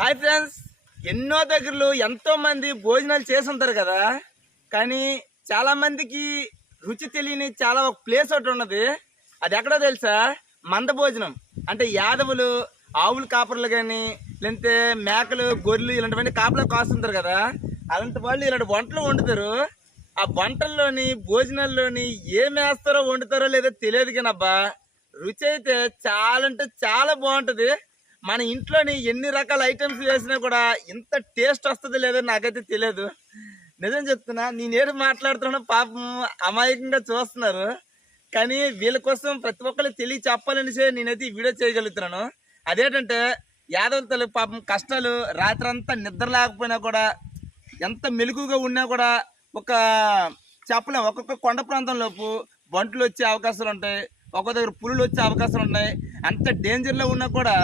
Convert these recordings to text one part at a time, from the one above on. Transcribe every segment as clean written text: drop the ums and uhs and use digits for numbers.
Hi friends, ఎన్నో దగ్గరలో ఎంతో మంది భోజనాలు చేసి ఉంటారు కదా. కానీ చాలా మందికి రుచి తెలియని చాలా ఒక ప్లేస్ ఒకటి ఉన్నది. అది ఎక్కడో తెలుసా? మంద భోజనం. అంటే యాదవులు ఆవులు కాపర్లు కానీ లేదంటే మేకలు గొర్రెలు ఇలాంటివన్నీ కాపలా కాస్తుంటారు కదా. అలాంటి వాళ్ళు ఇలాంటి వంటలు వండుతారు. ఆ వంటల్లోని భోజనాల్లోని ఏం వేస్తారో వండుతారో లేదో తెలియదు కానీ అబ్బా రుచి అయితే చాలా అంటే చాలా బాగుంటుంది. మన ఇంట్లోని ఎన్ని రకాల ఐటమ్స్ వేసినా కూడా ఇంత టేస్ట్ వస్తుంది లేదో నాకైతే తెలియదు. నిజం చెప్తున్నా, నేనేది మాట్లాడుతున్నా పాపం అమాయకంగా చూస్తున్నారు. కానీ వీళ్ళ కోసం ప్రతి ఒక్కరికి తెలియ చెప్పాలనిసే నేనైతే ఈ వీడియో చేయగలుగుతున్నాను. అదేంటంటే యాదవ్ తల్లి పాపం కష్టాలు, రాత్రంతా నిద్ర లేకపోయినా కూడా ఎంత మెలుగుగా ఉన్నా కూడా ఒక చెప్పలేం, ఒక్కొక్క కొండ ప్రాంతంలోపు బంట్లు వచ్చే అవకాశాలు ఉంటాయి, ఒక్కొక్క దగ్గర పులులు వచ్చే అవకాశాలు ఉన్నాయి. అంత డేంజర్లో ఉన్నా కూడా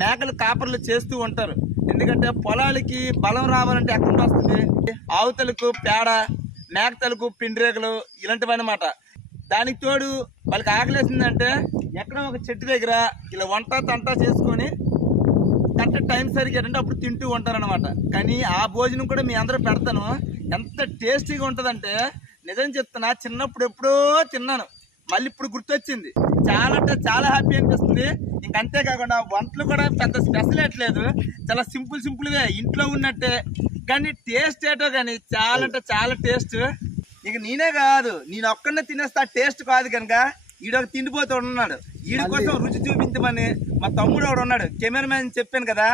మేకలు కాపర్లు చేస్తూ ఉంటారు. ఎందుకంటే పొలాలకి బలం రావాలంటే ఎక్కడ వస్తుంది? ఆవుతలకు పేడ, మేకతలకు పిండిరేగలు ఇలాంటివి అన్నమాట. దానికి తోడు వాళ్ళకి ఆకలేసిందంటే ఎక్కడో ఒక చెట్టు దగ్గర ఇలా వంట తంట చేసుకొని కరెక్ట్ టైం సరికి ఏంటంటే అప్పుడు తింటూ ఉంటారనమాట. కానీ ఆ భోజనం కూడా మీ అందరూ పెడతాను. ఎంత టేస్టీగా ఉంటుందంటే నిజం చెప్తున్నా, చిన్నప్పుడు ఎప్పుడో తిన్నాను, మళ్ళీ ఇప్పుడు గుర్తొచ్చింది. చాలా అంటే చాలా హ్యాపీ అనిపిస్తుంది. ఇంకంతేకాకుండా వంటలు కూడా పెద్ద స్పెషల్ ఎట్లేదు, చాలా సింపుల్గా ఇంట్లో ఉన్నట్టే. కానీ టేస్ట్ ఏటో కానీ చాలా అంటే చాలా టేస్ట్. ఇక నేనే కాదు, నేను ఒక్కడనే తినేస్తా టేస్ట్ కాదు కనుక ఈడొక తిండిపోతూ ఉన్నాడు. వీడి కోసం రుచి చూపించమని మా తమ్ముడు ఒకడు ఉన్నాడు, కెమెరామ్యాన్ చెప్పాను కదా,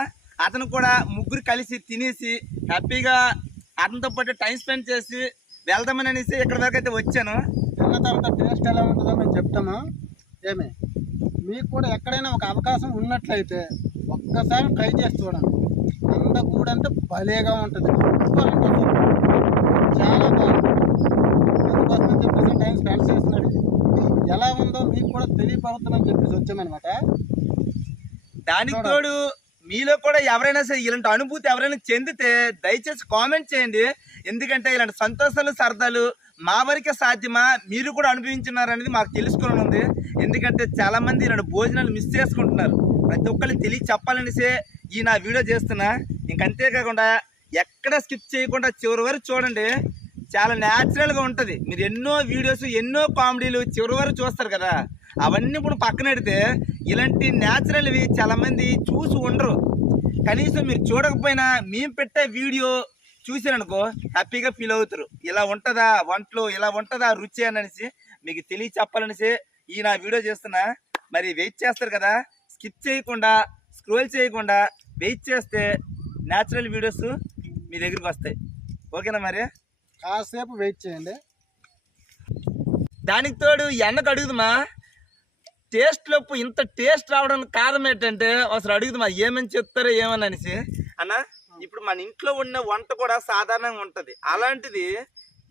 అతను కూడా ముగ్గురు కలిసి తినేసి హ్యాపీగా అతనితో పాటు టైం స్పెండ్ చేసి వెళ్దామని అనేసి ఇక్కడ వరకు అయితే వచ్చాను. తిన్న తర్వాత టేస్ట్ ఎలా ఉంటుందో మేము చెప్తాము. ఏమి మీకు కూడా ఎక్కడైనా ఒక అవకాశం ఉన్నట్లయితే ఒక్కసారి ట్రై చేసి చూడండి. అందకూడంటే భలేగా ఉంటుంది, చాలా బాగుంటుంది. అందుకోసం చెప్పేసి టైం స్పెండ్ చేస్తున్నాడు. ఎలా ఉందో మీకు కూడా తెలియపడుతుందని చెప్పేసి వచ్చామన్నమాట. దానికి తోడు మీలో కూడా ఎవరైనా సరే ఇలాంటి అనుభూతి ఎవరైనా చెందితే దయచేసి కామెంట్ చేయండి. ఎందుకంటే ఇలాంటి సంతోషాలు సరదాలు మా వరకే సాధ్యమా, మీరు కూడా అనుభవించున్నారనేది మాకు తెలుసుకోవాలని ఉంది. ఎందుకంటే చాలా మంది ఇలాంటి భోజనాలు మిస్ చేసుకుంటున్నారు. ప్రతి ఒక్కరికి తెలియ చెప్పాలనిసే ఈ నా వీడియో చేస్తున్నా. ఇంకంతేకాకుండా ఎక్కడ స్కిప్ చేయకుండా చివరి వరకు చూడండి, చాలా న్యాచురల్గా ఉంటుంది. మీరు ఎన్నో వీడియోస్ ఎన్నో కామెడీలు చివరి వరకు చూస్తారు కదా, అవన్నీ ఇప్పుడు పక్కన పెడితే ఇలాంటి న్యాచురల్వి చాలామంది చూసి ఉండరు. కనీసం మీరు చూడకపోయినా మేము పెట్టే వీడియో చూసారనుకో హ్యాపీగా ఫీల్ అవుతారు. ఇలా ఉంటుందా వంటలు, ఇలా ఉంటుందా రుచి అని అనేసి మీకు తెలియ చెప్పాలనేసి ఈ నా వీడియో చేస్తున్నా. మరి వెయిట్ చేస్తారు కదా, స్కిప్ చేయకుండా స్క్రోల్ చేయకుండా వెయిట్ చేస్తే న్యాచురల్ వీడియోస్ మీ దగ్గరికి వస్తాయి. ఓకేనా? మరి కాసేపు వెయిట్ చేయండి. దానికి తోడు ఎన్నకు అడుగుదమా, టేస్ట్ లోపు ఇంత టేస్ట్ రావడానికి కారణం ఏంటంటే అసలు అడుగుదమా ఏమని చెప్తారో ఏమని అనేసి. అన్న, ఇప్పుడు మన ఇంట్లో ఉన్న వంట కూడా సాధారణంగా ఉంటుంది. అలాంటిది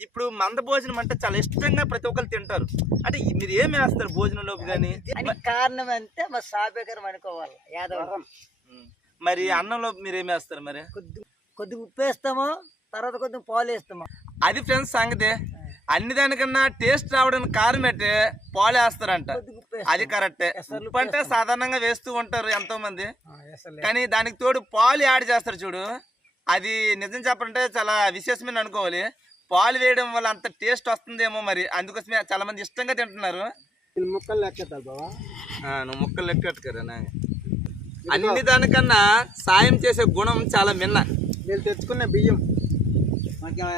ఇప్పుడు మంద భోజనం అంటే చాలా ఇష్టంగా ప్రతి ఒక్కరు తింటారు. అంటే మీరు ఏమి వేస్తారు భోజనంలోపు కానీ? కారణం అంటే మా సాబేకరం అనుకోవాలి యాదవ్. మరి అన్నంలో మీరు ఏమి వేస్తారు? మరి కొద్దిగా ఉప్పు వేస్తాము, తర్వాత కొద్దిగా పాలు వేస్తాము. అది ఫ్రెండ్స్ సంగతి. అన్ని దానికన్నా టేస్ట్ రావడానికి కారణం అంటే పాలు వేస్తారంట. అది కరెక్టే. ఉప్పు అంటే సాధారణంగా వేస్తూ ఉంటారు ఎంతో మంది, కానీ దానికి తోడు పాలు యాడ్ చేస్తారు చూడు, అది నిజం చెప్పాలంటే చాలా విశేషమైన అనుకోవాలి. పాలు వేయడం వల్ల అంత టేస్ట్ వస్తుందేమో మరి, అందుకోసమే చాలా మంది ఇష్టంగా తింటున్నారు. ముక్కలు లెక్కెత్తాలి బాబా. నువ్వు ముక్కలు లెక్కెట్టుకరా. అన్ని దానికన్నా సాయం చేసే గుణం చాలా మిన్న. నేను తెచ్చుకున్న బియ్యం,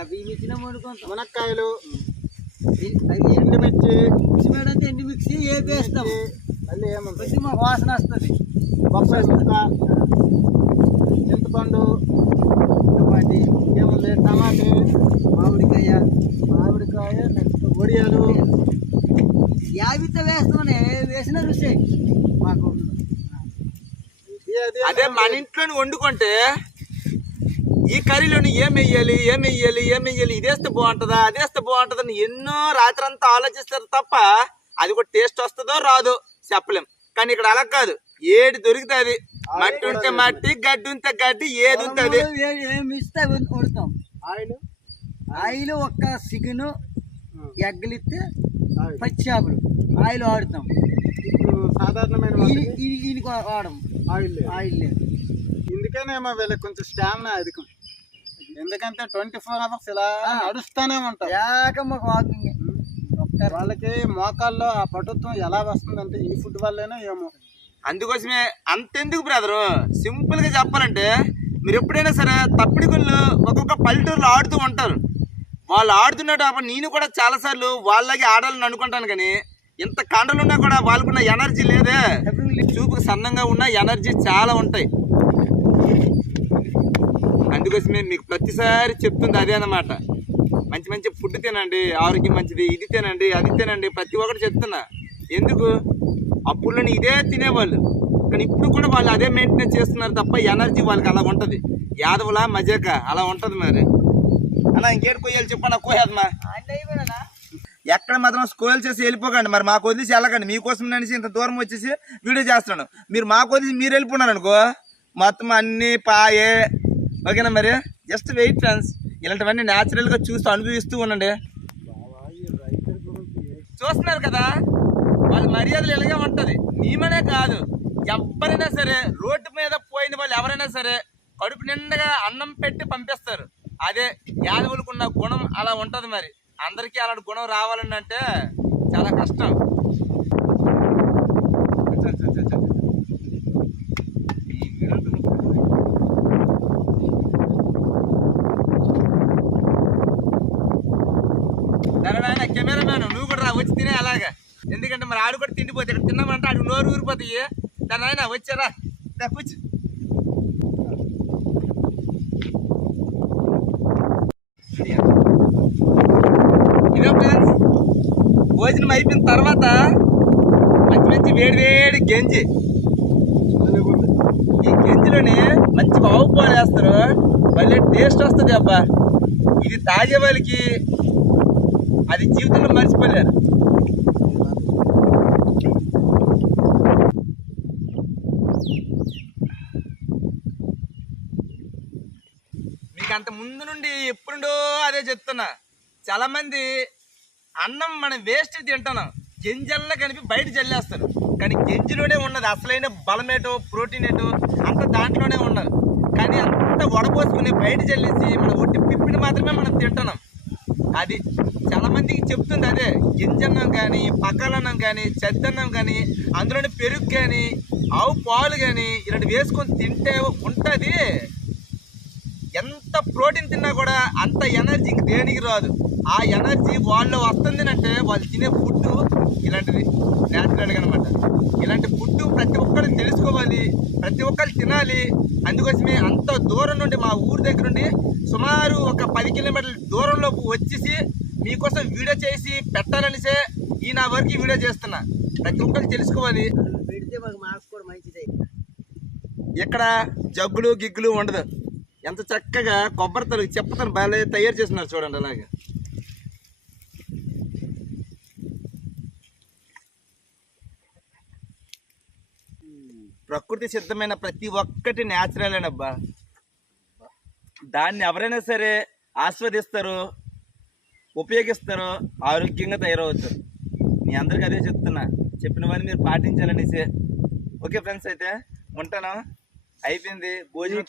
బియ్యం ఇచ్చిన మునక్కాయలు, ఎండుమిర్చి, మిక్సీ ఎండు మిక్సీ ఏ వేస్తాము. మళ్ళీ ఏముంది, మా వాసన వస్తుంది. బొప్పాయి ముక్క, చింతపండు, చపాతి, ఏముంది, టమాటీ, మామిడికాయ, నెక్స్ట్ వడియాలు, యావిత వేస్తామని వేసిన రుచి మాకు. అదే మన ఇంట్లోని వండుకుంటే ఈ కర్రీలోని ఏం వెయ్యాలి ఇదేస్తే బాగుంటుందా అదేస్తే బాగుంటుందని ఎన్నో రాత్రంతా ఆలోచిస్తారు తప్ప అది కూడా టేస్ట్ వస్తుందో రాదో చెప్పలేం. కానీ ఇక్కడ అలా కాదు, ఏది దొరికితే అది, మట్టి ఉంటే మట్టి, గడ్డి ఉంటే గడ్డి, ఏది ఉంటే అది ఏమి ఇస్తే వండుతాం. ఆయిల్ ఒక్క సిగును ఎగ్గలిస్తే పచ్చాపులు ఆయిల్ వాడుతాం. ఇప్పుడు సాధారణమైన వాడము ఆయిల్ లేదు. అందుకేనేమో వీళ్ళకి కొంచెం స్టామినా అధికం. ఎందుకంటే 24 అవర్స్ ఇలా నడుస్తూనే ఉంటారు. ఏకమ్మ వాకింగ్. వాళ్ళకి మోకాల్లో ఆ పటుత్వం ఎలా వస్తుందంటే ఈ ఫుడ్ వల్లేనో ఏమో. అందుకోసమే అంతెందుకు బ్రదరు, సింపుల్ గా చెప్పాలంటే మీరు ఎప్పుడైనా సరే తప్పిడి గుళ్ళు ఒక్కొక్క పల్లెటూరులో ఆడుతూ ఉంటారు. వాళ్ళు ఆడుతున్నప్పుడు నేను కూడా చాలా సార్లు వాళ్ళకి ఆడాలని అనుకుంటాను, కానీ ఇంత కండలున్నా కూడా వాళ్ళకున్న ఎనర్జీ లేదే. చూపుకు సన్నంగా ఉన్న ఎనర్జీ చాలా ఉంటాయి. అందుకోసమే మీకు ప్రతిసారి చెప్తుంది అదే అన్నమాట. మంచి మంచి ఫుడ్ తినండి, ఆరోగ్యం మంచిది, ఇది తినండి, అది తినండి, ప్రతి ఒక్కటి చెప్తున్నా. ఎందుకు అప్పుడులో ఇదే తినేవాళ్ళు, కానీ ఇప్పుడు కూడా వాళ్ళు అదే మెయింటెనెన్స్ చేస్తున్నారు తప్ప ఎనర్జీ వాళ్ళకి అలా ఉంటుంది. యాదవులా మజాక అలా ఉంటుంది. మరి అలా ఇంకేటి కొయ్యాలి చెప్పండి, కోయేదమ్మా. ఎక్కడ మాత్రం స్కోల్ చేసి వెళ్ళిపోకండి. మరి మాకు వదిలేసి వెళ్ళకండి. మీకోసం అనేసి ఇంత దూరం వచ్చేసి వీడియో చేస్తున్నాను. మీరు మాకు వదిలేసి మీరు వెళ్ళిపోయినారు అనుకో మొత్తం అన్నీ పాయే. ఓకేనా? మరి జస్ట్ వెయిట్ ఫ్రెండ్స్, ఇలాంటివన్నీ న్యాచురల్గా చూస్తూ అనుభవిస్తూ ఉండండి. చూస్తున్నారు కదా వాళ్ళ మర్యాదలు ఇలాగే ఉంటుంది. మేమనే కాదు, ఎవరైనా సరే రోడ్డు మీద పోయిన వాళ్ళు ఎవరైనా సరే కడుపు నిండగా అన్నం పెట్టి పంపిస్తారు. అదే యాదవులకున్న గుణం అలా ఉంటుంది. మరి అందరికీ అలాంటి గుణం రావాలని అంటే చాలా కష్టం. కెమెరామ్యాన్ నువ్వు కూడా రా, వచ్చి తినే అలాగా. ఎందుకంటే మరి ఆడు కూడా తిండిపోతే ఇక్కడ తిన్నామంటే ఆడు నోరు ఊరిపోతాయి. దాని ఆయన వచ్చారా కూర్చు. ఇదో ఫ్రెండ్స్, భోజనం అయిపోయిన తర్వాత మంచి మంచి వేడి వేడి గంజి. ఈ గంజిలోని మంచిగా ఆవు పాలు వేస్తారు, మళ్ళీ టేస్ట్ వస్తుంది అబ్బా. ఇది తాగే వాళ్ళకి అది జీవితంలో మర్చిపోలేరు. మీకు అంత ముందు నుండి ఎప్పుడుండో అదే చెప్తున్నా. చాలా మంది అన్నం మనం వేస్ట్ తింటున్నాం, గింజల్లో కలిపి బయట జల్లేస్తారు. కానీ గింజలోనే ఉన్నది అసలైన బలమేటో ప్రోటీన్ ఏటో అంత దాంట్లోనే ఉన్నది. కానీ అంత వడపోసుకుని బయట జల్లేసి మన ఒట్టి పిప్పిని మాత్రమే మనం తింటున్నాం. అది చాలా మందికి చెప్తుంది అదే. గింజన్నం కానీ, పక్కలన్నం కానీ, చెద్దన్నం కానీ, అందులోని పెరుగు కానీ, ఆవు పాలు కానీ ఇలాంటి వేసుకొని తింటే ఉంటుంది. ఎంత ప్రోటీన్ తిన్నా కూడా అంత ఎనర్జీ ఇంక దేనికి రాదు. ఆ ఎనర్జీ వాళ్ళు వస్తుంది అంటే వాళ్ళు తినే ఫుడ్ ఇలాంటిది న్యాచురల్గా అనమాట. ఇలాంటి ఫుడ్ ప్రతి ఒక్కరు తెలుసుకోవాలి, ప్రతి ఒక్కరు తినాలి. అందుకోసమే అంత దూరం నుండి మా ఊరి దగ్గర నుండి సుమారు ఒక 10 కిలోమీటర్ల దూరంలోకి వచ్చేసి మీకోసం వీడియో చేసి పెట్టాలనిసే ఈ నా వరకు వీడియో చేస్తున్నా. ప్రతి ఒక్కరు తెలుసుకోవాలి. పెడితే మాకు మార్క్స్ కూడా మంచిదే. ఇక్కడ జగ్గులు గిగ్గులు ఉండదు. ఎంత చక్కగా కొబ్బరి తలుగు చెప్పతను బాగా తయారు చేస్తున్నారు చూడండి. అలాగే ప్రకృతి సిద్ధమైన ప్రతి ఒక్కటి న్యాచురల్ అబ్బా. దాన్ని ఎవరైనా సరే ఆస్వాదిస్తారో ఉపయోగిస్తారో ఆరోగ్యంగా తయారవుతారు. మీ అందరికి అదే చెప్తున్నా, చెప్పినవన్నీ మీరు పాటించాలనేసి. ఓకే ఫ్రెండ్స్, అయితే ఉంటాను. అయిపోయింది భోజనం.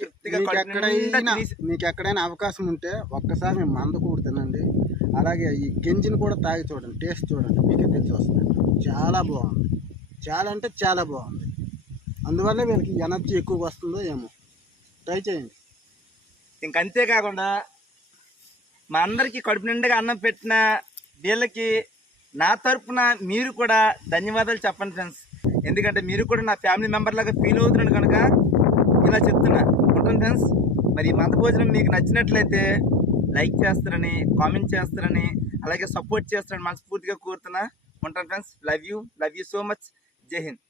మీకు ఎక్కడైనా అవకాశం ఉంటే ఒక్కసారి మేము మందకూడు తినండి. అలాగే ఈ గంజిని కూడా తాగి చూడండి, టేస్ట్ చూడండి, మీకే తెలిసి వస్తుంది. చాలా బాగుంది, చాలా అంటే చాలా బాగుంది. అందువల్ల వీళ్ళకి ఎనర్జీ ఎక్కువ వస్తుందో ఏమో, ట్రై చేయండి. ఇంకంతేకాకుండా మా అందరికీ కడుపు నిండుగా అన్నం పెట్టిన వీళ్ళకి నా తరపున మీరు కూడా ధన్యవాదాలు చెప్పండి ఫ్రెండ్స్. ఎందుకంటే మీరు కూడా నా ఫ్యామిలీ మెంబర్ లాగా ఫీల్ అవుతున్నాను కనుక ఇలా చెప్తున్నా. ఉంటాను ఫ్రెండ్స్. మరి ఈ మంద భోజనం మీకు నచ్చినట్లయితే లైక్ చేస్తారని, కామెంట్ చేస్తారని, అలాగే సపోర్ట్ చేస్తారని మనస్ఫూర్తిగా కోరుతున్నా. ఉంటాను friends. Love you so much. జై హింద్.